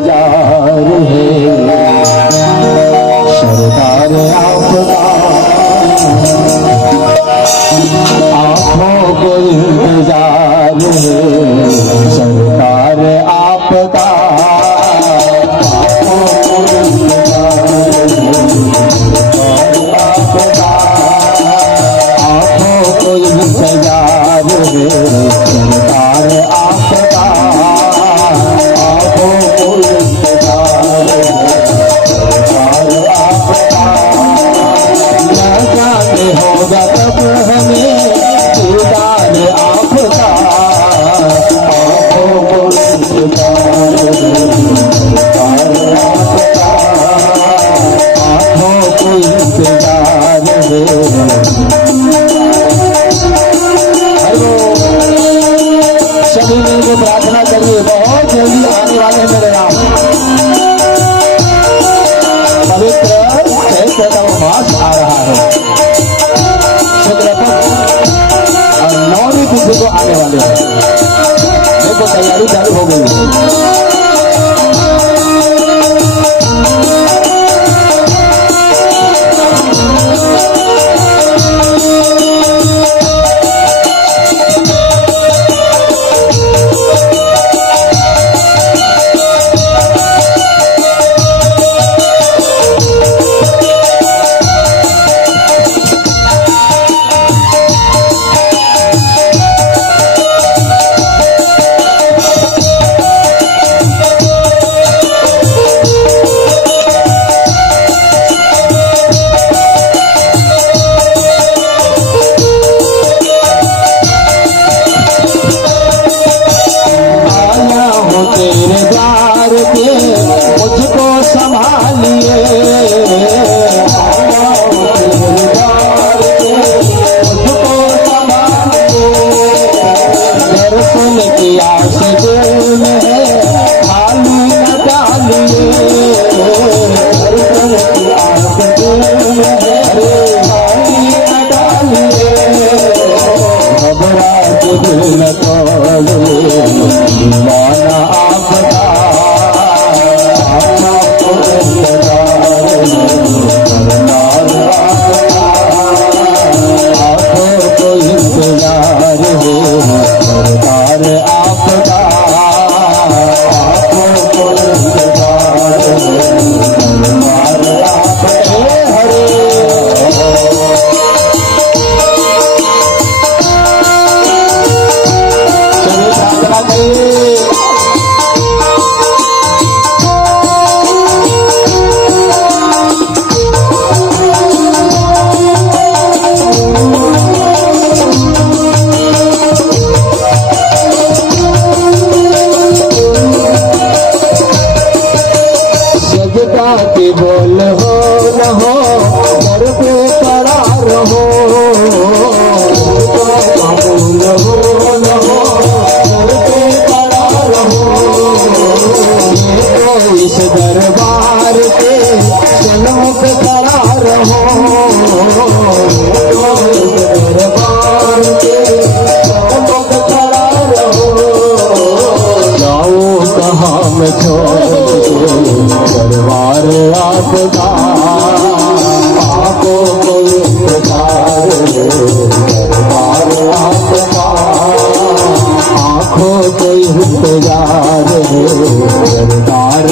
Jar है सरकार आपका, आँखों को इंतजार है सरकार आपका, आँखों को इंतजार है आपका, आँखों को इंतजार है सरकार आपका, आँखों को इंतजार है सरकार आपका। न जाने होगा कब हमें दीदार आपका, आँखों को इंतजार है सरकार आपका, आँखों को इंतजार है। सभी मिलकर प्रार्थना करिए, बहुत जल्दी आने वाले मेरे राम। पवित्र चैत्र का मास आ रहा है, शुक्ल पक्ष और 9वीं तिथि को आने वाले हैं। देखो तैयारी चालू हो गई है। तेरे द्वार पे मुझको संभालिए, तेरे द्वार पे मुझको संभालिए, दर्शन की आस दिल में है खाली न डालिए, दर्शन की आस दिल में है खाली न डालिए, घबरा के दिल न तोड़िए दीवाना आपका, आँखों को इंतजार है सरकार आपका, आँखों को इंतजार है सरकार आपका, आँखों को इंतजार है सरकार आपका। हरे चलिए प्रार्थना करिए। सजदा के बोल हो रहो घर पे खड़ा रहो, बोल हो रहो घर पे खड़ा रहो, इस दरबार के चलों पे खड़ा रहो, इस दरबार के चलों पे खड़ा रहो, जाओ कहाँ में छोड़ दरबार आपका, आँखों को इंतजार है दरबार आपका, आँखों को इंतजार है सरकार